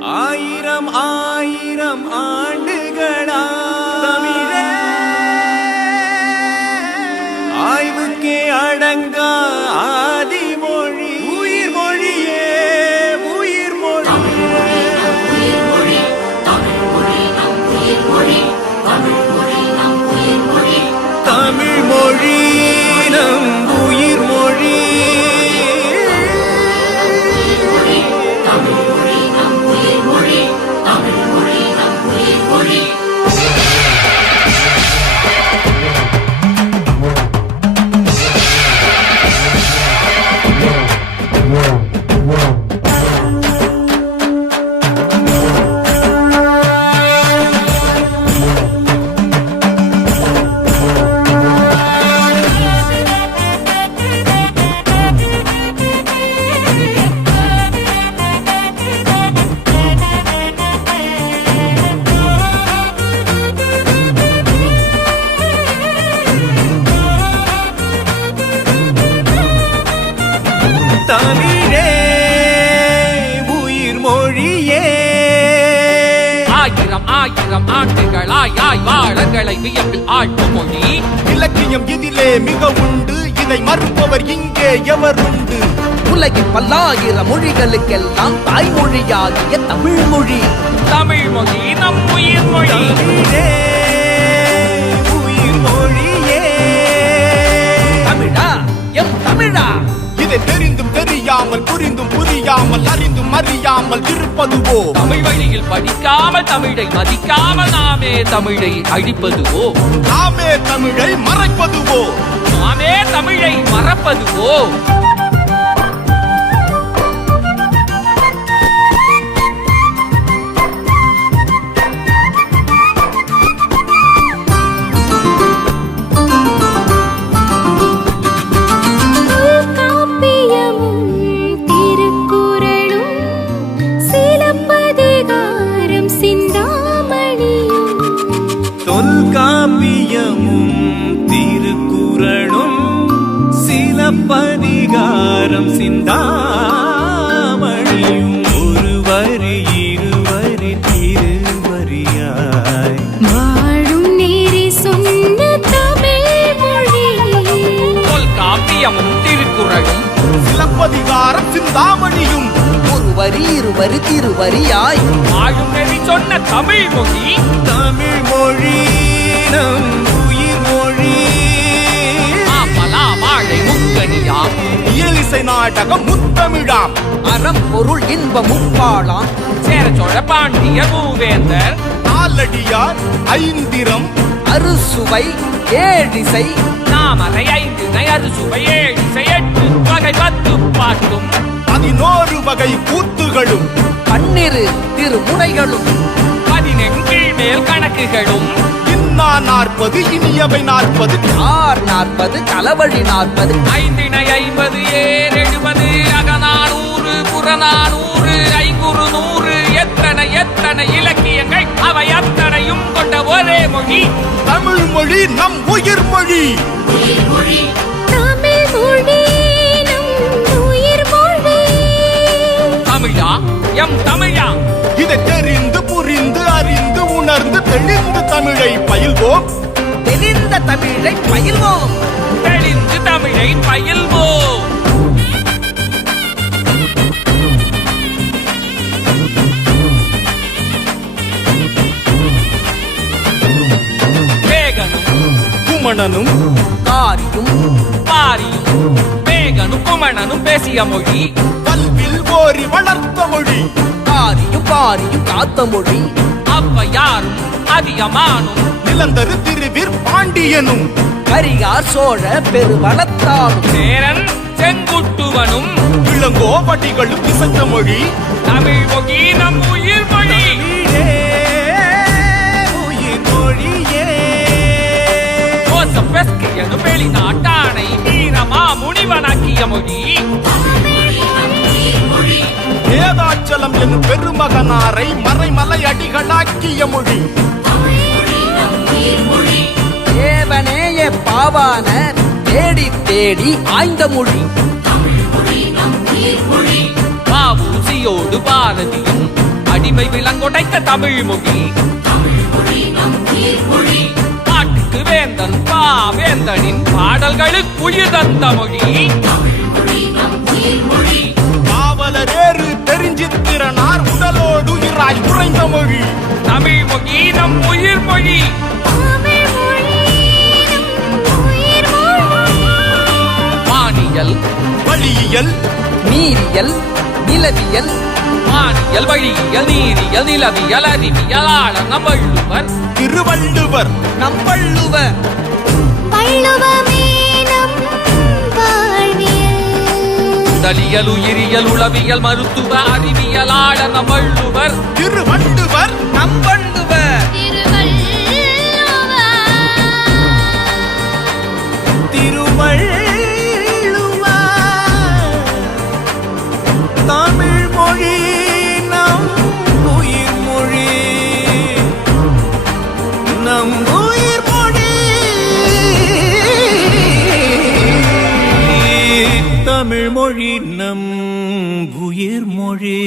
ஆயிரம் ஆயிரம் ஆண்டுகளா தமிழே ஆய்வுக்கே அடங்கா ஆதிமொழி உயிர் மொழியே உயிர் மொழி தமிழ் மொழி நம் உயிர் மொழி தமிழே உயிர் மொழியே ஆயிரம் ஆயிரம் ஆண்டுகளாய் வாழங்களை வியப்பில் ஆட்டும் மொழி இலக்கியம் இதிலே மிக உண்டு இதை மறுப்பவர் இங்கே எவர் உண்டு உலகின் பல்லாயிரம் மொழிகளுக்கெல்லாம் தாய்மொழியாகிய தமிழ் மொழி தமிழ் மொழி நம் உயிர் மொழி தமிழே உயிர் மொழியே தமிழா எம் தமிழா இதை தெரிந்தும் தெரியாமல் புரிந்தும் புரியாமல் அறிந்தும் அறியாமல் இருப்பதுவோ தமிழ் வழியில் படிக்காமல் தமிழை மதிக்காமல் நாமே தமிழை அழிப்பதுவோ நாமே தமிழை மறைப்பதுவோ நாமே தமிழை மறப்பதுவோ தொல்காப்பியமும் திருக்குறளும் சிலப்பதிகாரம் சிந்தாமணியும் ஒரு வரி இருவரி திருவரியாய் வாழும் நேரே சொன்ன தமிழ் மொழி தொல்காப்பியமும் திருக்குறளும் சிலப்பதிகாரம் சிந்தாமணியும் ஒரு வரி இருவரி திருவரியாய் வாழும் நெறி சொன்ன தமிழ் மொழி தமிழ் மொழி நம் உயிர் மொழி மாமலா வாழை முக்கனியாம் இயலிசை நாடகம் முத்தமிழாம் அறம் பொருள் இன்ப முப்பாளாம் சேர சோழ பாண்டிய மூவேந்தர் நாலடியார் ஐந்திரம் அறுசுவை ஏழிசை நாமரை ஐந்தினை அறுசுவை ஏழிசை எட்டு வகை 10 பாட்டும் 11 வகை கூத்துகளும் பன்னிரு திருமுறைகளும் 14 மேல் கணக்குகளும் இன்னா 40 இனியவை 40 ஆர் 40 களவழி 40 ஐந்தினை 50 ஏர் 70 அகநானூறு புறநானூறு ஐங்குறு 100 எத்தனை எத்தனை இலக்கியங்கள் அவை அத்தனையும் கொண்ட ஒரே மொழி தமிழ் மொழி நம் உயிர் மொழி தமிழ் மொழி நம் உயிர் மொழி தமிழா எம் தமிழா இதை தெரிந்து புரிந்து அறிந்து உணர்ந்து தெளிந்து தமிழை பயில்வோம் தெரிந்த தமிழை பயில்வோம் தெளிந்து தமிழை பயில்வோம் வேகனும் குமணனும் காரியும் பாரியும் வேகனும் குமணனும் பேசிய மொழி கல்வில் ஓரி வளர்த்த மொழி காரியும் பாரியும் காத்த மொழி ஔவையாரும் அதியமானும் நிலந்தரு திருவிற் பாண்டியனும் கரிகார் சோழ பெருவளத்தானும் சேரன் செங்குட்டுவனும் இளங்கோவடிகளும் இசைத்த மொழி தமிழ் மொழி நம் உயிர் மொழி உயிர் மொழியே ஜோசப் பெஸ்கியனும் வெளிநாட்டானை வீரமா முனிவனாக்கிய மொழி வேதாச்சலம் எனும் பெருமகனாரை மறைமலை அடிகளாக்கிய மொழி தேவனேய பாவான தேடி தேடி ஆய்ந்த மொழி வஉசியோடு பாரதியும் அடி தனிமை விலங்கொடைத்த தமிழ் மொழி பாட்டுக்கு வேந்தன் பாவேந்தனின் பாடல்களுக்கு உயிர் தந்த மொழி காவலரேறு தெரிஞ்சித்திரனார் உடலோடு உயிராய் உறைந்த மொழி தமிழ் மொழி நம் உயிர் மொழி தமிழ் மொழி நம் உயிர் மொழி. வானியல் வழியியல் நீரியல் நிலவியல் வானியல் வழியியல் நீரியல் நிலவியல் அறிவியலாளர் நம் வள்ளுவர் திருவள்ளுவர் நம்பள்ளுவர் வள்ளுவமே நம் வாழ்வியல். உடலியல் உயிரியல் உளவியல் மருத்துவ அறிவியலாளர் நம் வள்ளுவர் திருவள்ளுவர் நம்பள்ளுவர் தமிழ் மொழி நம் உயிர் மொழி நம் உயிர் மொழி தமிழ் மொழி நம் உயிர் மொழி